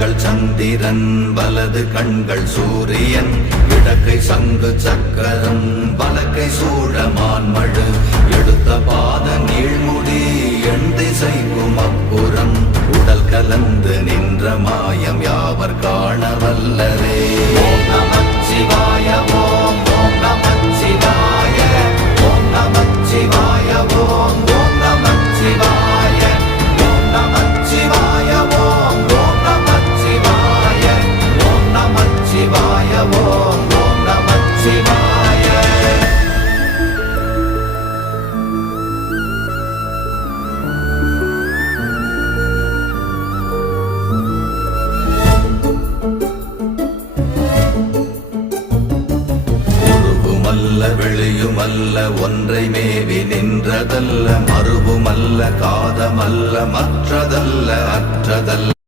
கண்கள் சந்திரன் வலது கண்கள் சூரியன் இடக்கை சங்கு சக்கரம் வலக்கை சூழமான்மழு எடுத்த பாத நீழ்முடி எண் திசைக்கும் அப்புறம் உடல் கலந்து நின்ற மாயம் யாவர் காண வல்லரே. ஓம் நமச்சிவாய ஓம் ஓம் நமச்சிவாய ஓம் நமச்சிவாய ஓம் ஓம் நமச்சிவாய ஓம் நமச்சிவாய ஓம் ஓம் நமச்சிவாய ஓம் நமச்சிவாய ஓம் ஓம் நமச்சிவாய. வெளியுமல்ல ஒன்றை மேவி நின்றதல்ல மறுவுமல்ல காதமல்ல மற்றதல்ல அற்றதல்ல